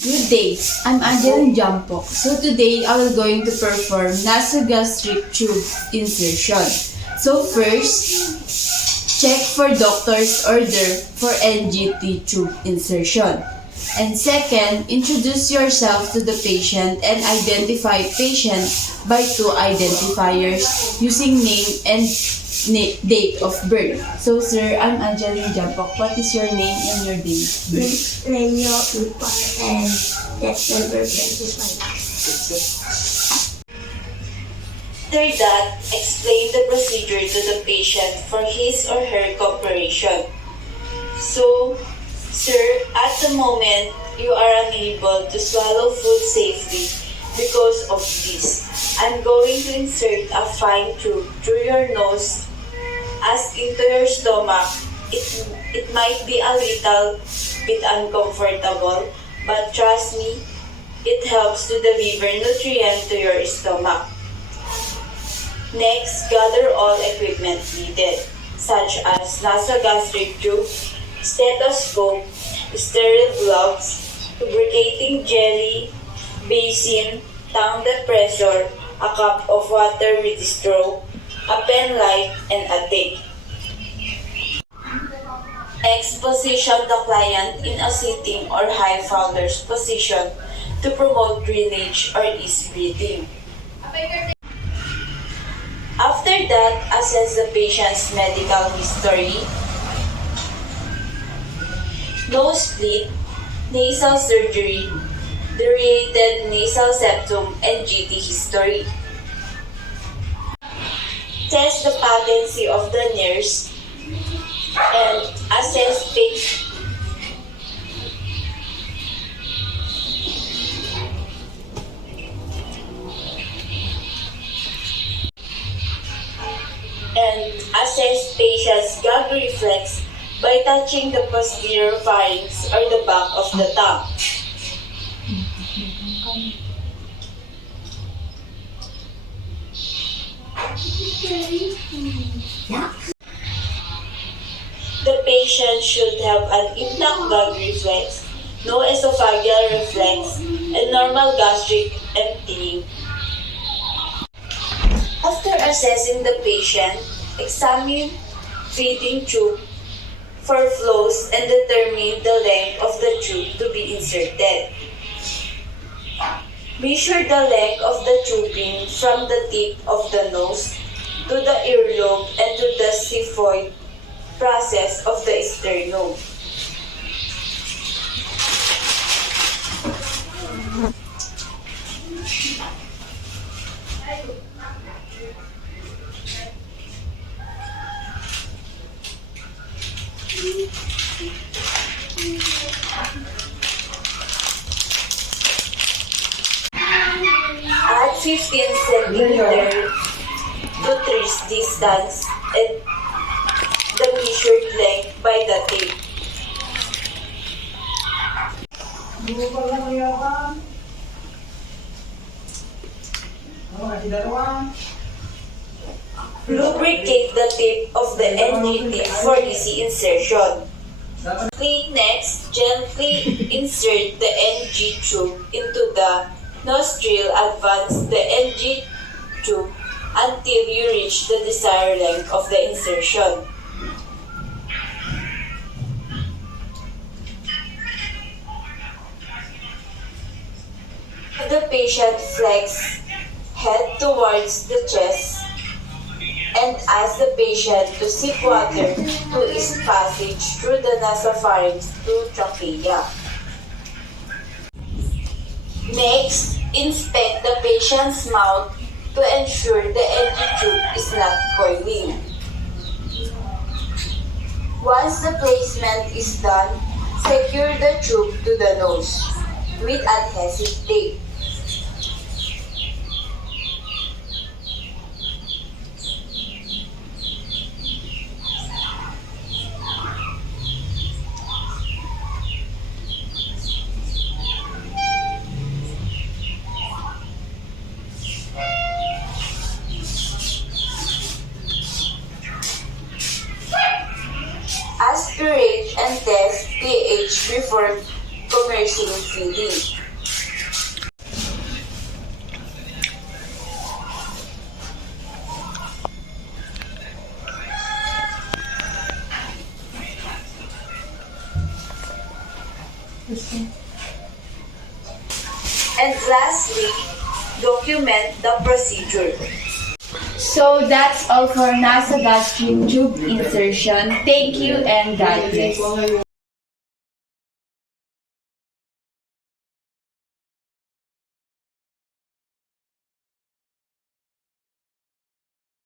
Good day, I'm Angeline Jampok. So today I will going to perform Nasogarstric tube insertion. So first, check for doctor's order for NGT tube insertion. And second, introduce yourself to the patient and identify patient by two identifiers using name and date of birth. So sir, I'm Angeline Jampok. What is your name and your date of birth? Renyo Ipa and December 25. After that, explain the procedure to the patient for his or her cooperation. So, sir, at the moment, you are unable to swallow food safely because of this. I'm going to insert a fine tube through your nose as into your stomach. It might be a little bit uncomfortable, but trust me, it helps to deliver nutrients to your stomach. Next, gather all equipment needed, such as nasogastric tube, stethoscope, sterile gloves, lubricating jelly, basin, tongue depressor, a cup of water with straw, a pen light, and a tape. Next, position the client in a sitting or high founder's position to promote drainage or ease breathing. After that, assess the patient's medical history, nose split, nasal surgery, deviated nasal septum, and GT history. Test the patency of the nerves and assess patient. Patient's gag reflex by touching the posterior pharynx or the back of the tongue. The patient should have an intact gag reflex, no esophageal reflex, and normal gastric emptying. After assessing the patient, examine feeding tube for flows and determine the length of the tube to be inserted. Measure the length of the tubing from the tip of the nose to the earlobe and to the xiphoid process of the sternum. Add 15 cm to trace distance and the measured length by the tape. Lubricate the tip of the NGT for easy insertion. Next, gently insert the NG tube into the nostril. Advance the NG tube until you reach the desired length of the insertion. The patient flex head towards the chest and ask the patient to sip water to ease passage through the nasopharynx to trachea. Next, inspect the patient's mouth to ensure the NG tube is not coiling. Once the placement is done, secure the tube to the nose with adhesive tape. Aspirate and test pH before nursing feeding. And lastly, document the procedure. So that's all for nasogastric tube insertion. Thank you and God bless.